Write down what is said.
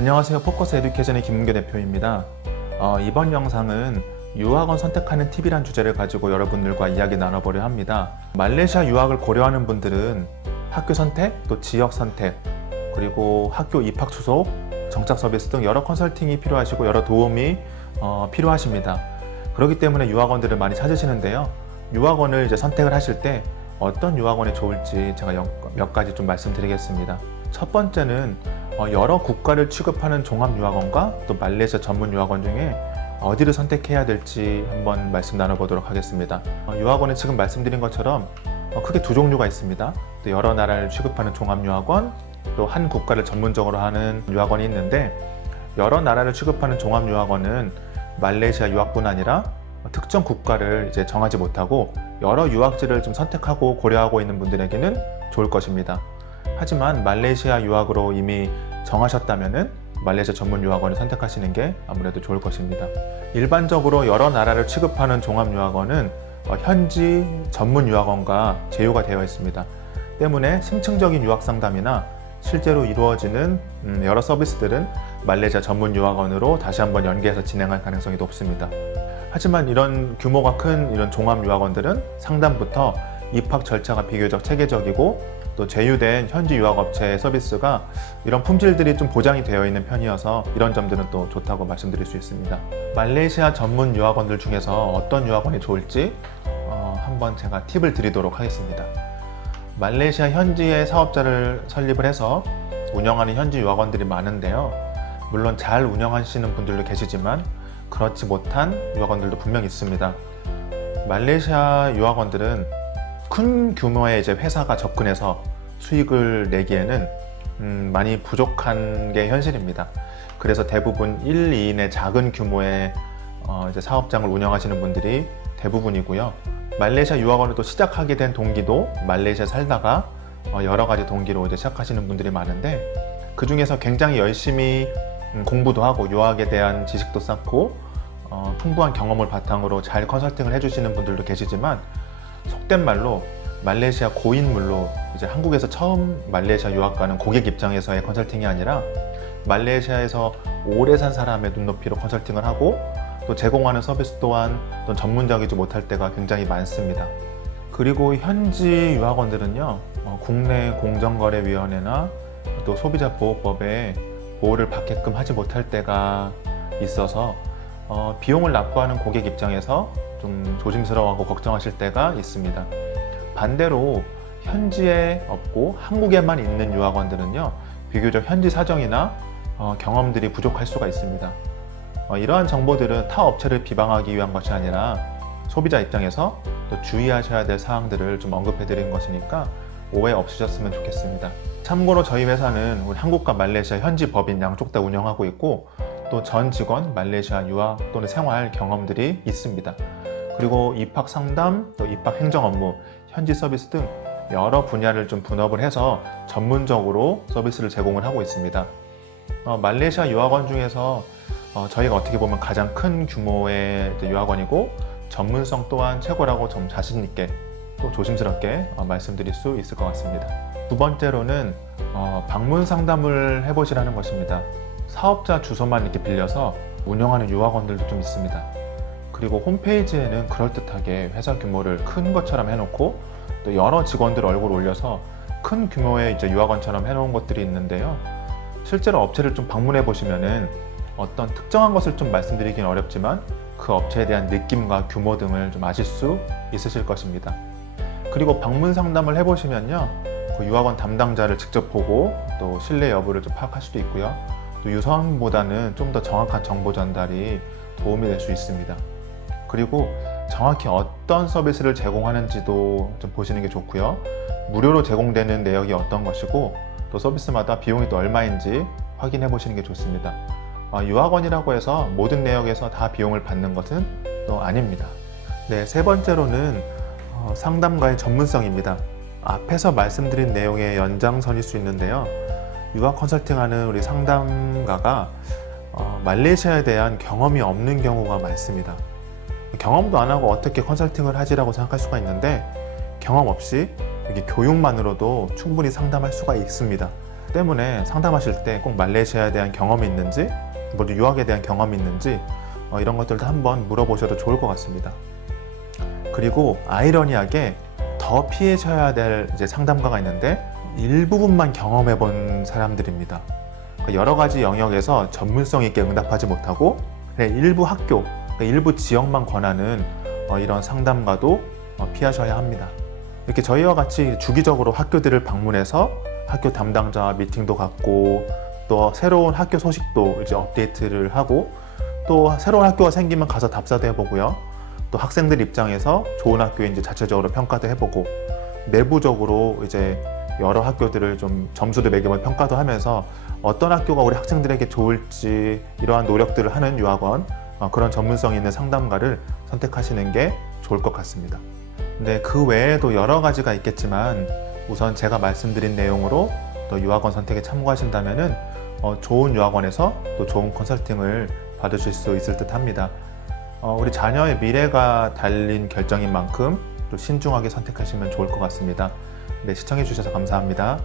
안녕하세요. 포커스 에듀케이션의 김문교 대표입니다. 이번 영상은 유학원 선택하는 팁이란 주제를 가지고 여러분들과 이야기 나눠보려 합니다. 말레이시아 유학을 고려하는 분들은 학교 선택, 또 지역 선택, 그리고 학교 입학 수속, 정착 서비스 등 여러 컨설팅이 필요하시고 여러 도움이 필요하십니다. 그렇기 때문에 유학원들을 많이 찾으시는데요. 유학원을 이제 선택을 하실 때 어떤 유학원이 좋을지 제가 몇 가지 좀 말씀드리겠습니다. 첫 번째는 여러 국가를 취급하는 종합유학원과 또 말레이시아 전문 유학원 중에 어디를 선택해야 될지 한번 말씀 나눠보도록 하겠습니다. 유학원은 지금 말씀드린 것처럼 크게 두 종류가 있습니다. 또 여러 나라를 취급하는 종합유학원, 또 한 국가를 전문적으로 하는 유학원이 있는데, 여러 나라를 취급하는 종합유학원은 말레이시아 유학뿐 아니라 특정 국가를 이제 정하지 못하고 여러 유학지를 좀 선택하고 고려하고 있는 분들에게는 좋을 것입니다. 하지만 말레이시아 유학으로 이미 정하셨다면은 말레이시아 전문 유학원을 선택하시는 게 아무래도 좋을 것입니다. 일반적으로 여러 나라를 취급하는 종합유학원은 현지 전문 유학원과 제휴가 되어 있습니다. 때문에 심층적인 유학 상담이나 실제로 이루어지는 여러 서비스들은 말레이시아 전문 유학원으로 다시 한번 연계해서 진행할 가능성이 높습니다. 하지만 이런 규모가 큰 이런 종합유학원들은 상담부터 입학 절차가 비교적 체계적이고 또 제휴된 현지 유학업체의 서비스가 이런 품질들이 좀 보장이 되어 있는 편이어서 이런 점들은 또 좋다고 말씀드릴 수 있습니다. 말레이시아 전문 유학원들 중에서 어떤 유학원이 좋을지 한번 제가 팁을 드리도록 하겠습니다. 말레이시아 현지의 사업자를 설립을 해서 운영하는 현지 유학원들이 많은데요. 물론 잘 운영하시는 분들도 계시지만 그렇지 못한 유학원들도 분명 있습니다. 말레이시아 유학원들은 큰 규모의 이제 회사가 접근해서 수익을 내기에는 많이 부족한 게 현실입니다. 그래서 대부분 1, 2인의 작은 규모의 이제 사업장을 운영하시는 분들이 대부분이고요. 말레이시아 유학원을 또 시작하게 된 동기도 말레이시아에 살다가 여러 가지 동기로 이제 시작하시는 분들이 많은데, 그 중에서 굉장히 열심히 공부도 하고 유학에 대한 지식도 쌓고 풍부한 경험을 바탕으로 잘 컨설팅을 해주시는 분들도 계시지만, 속된 말로 말레이시아 고인물로 이제 한국에서 처음 말레이시아 유학 가는 고객 입장에서의 컨설팅이 아니라 말레이시아에서 오래 산 사람의 눈높이로 컨설팅을 하고 또 제공하는 서비스 또한 또 전문적이지 못할 때가 굉장히 많습니다. 그리고 현지 유학원들은요, 국내 공정거래위원회나 또 소비자보호법에 보호를 받게끔 하지 못할 때가 있어서 비용을 납부하는 고객 입장에서 좀 조심스러워하고 걱정하실 때가 있습니다. 반대로 현지에 없고 한국에만 있는 유학원들은요, 비교적 현지 사정이나 경험들이 부족할 수가 있습니다. 이러한 정보들은 타 업체를 비방하기 위한 것이 아니라 소비자 입장에서 또 주의하셔야 될 사항들을 좀 언급해 드린 것이니까 오해 없으셨으면 좋겠습니다. 참고로 저희 회사는 우리 한국과 말레이시아 현지 법인 양쪽 다 운영하고 있고, 또 전 직원 말레이시아 유학 또는 생활 경험들이 있습니다. 그리고 입학 상담, 또 입학 행정 업무, 현지 서비스 등 여러 분야를 좀 분업을 해서 전문적으로 서비스를 제공을 하고 있습니다. 말레이시아 유학원 중에서 저희가 어떻게 보면 가장 큰 규모의 유학원이고 전문성 또한 최고라고 좀 자신 있게 또 조심스럽게 말씀드릴 수 있을 것 같습니다. 두 번째로는 방문 상담을 해보시라는 것입니다. 사업자 주소만 이렇게 빌려서 운영하는 유학원들도 좀 있습니다. 그리고 홈페이지에는 그럴듯하게 회사 규모를 큰 것처럼 해놓고 또 여러 직원들 얼굴 올려서 큰 규모의 이제 유학원처럼 해놓은 것들이 있는데요. 실제로 업체를 좀 방문해 보시면은 어떤 특정한 것을 좀 말씀드리긴 어렵지만 그 업체에 대한 느낌과 규모 등을 좀 아실 수 있으실 것입니다. 그리고 방문 상담을 해보시면요, 그 유학원 담당자를 직접 보고 또 신뢰 여부를 좀 파악할 수도 있고요. 또 유선보다는 좀 더 정확한 정보 전달이 도움이 될 수 있습니다. 그리고 정확히 어떤 서비스를 제공하는지도 좀 보시는 게 좋고요. 무료로 제공되는 내역이 어떤 것이고 또 서비스마다 비용이 또 얼마인지 확인해 보시는 게 좋습니다. 유학원이라고 해서 모든 내역에서 다 비용을 받는 것은 또 아닙니다. 네, 세 번째로는 상담가의 전문성입니다. 앞에서 말씀드린 내용의 연장선일 수 있는데요. 유학 컨설팅하는 우리 상담가가 말레이시아에 대한 경험이 없는 경우가 많습니다. 경험도 안 하고 어떻게 컨설팅을 하지라고 생각할 수가 있는데, 경험 없이 이게 교육만으로도 충분히 상담할 수가 있습니다. 때문에 상담하실 때 꼭 말레이시아에 대한 경험이 있는지, 모두 유학에 대한 경험이 있는지 이런 것들도 한번 물어보셔도 좋을 것 같습니다. 그리고 아이러니하게 더 피하셔야 될 이제 상담가가 있는데 일부분만 경험해 본 사람들입니다. 여러 가지 영역에서 전문성 있게 응답하지 못하고 그냥 일부 학교, 일부 지역만 권하는 이런 상담가도 피하셔야 합니다. 이렇게 저희와 같이 주기적으로 학교들을 방문해서 학교 담당자와 미팅도 갖고 또 새로운 학교 소식도 이제 업데이트를 하고 또 새로운 학교가 생기면 가서 답사도 해보고요. 또 학생들 입장에서 좋은 학교인지 자체적으로 평가도 해보고 내부적으로 이제 여러 학교들을 좀 점수도 매기면 평가도 하면서 어떤 학교가 우리 학생들에게 좋을지 이러한 노력들을 하는 유학원, 그런 전문성 있는 상담가를 선택하시는 게 좋을 것 같습니다. 근데 그 외에도 여러 가지가 있겠지만 우선 제가 말씀드린 내용으로 또 유학원 선택에 참고하신다면은 좋은 유학원에서 또 좋은 컨설팅을 받으실 수 있을 듯 합니다. 우리 자녀의 미래가 달린 결정인 만큼 또 신중하게 선택하시면 좋을 것 같습니다. 네, 시청해 주셔서 감사합니다.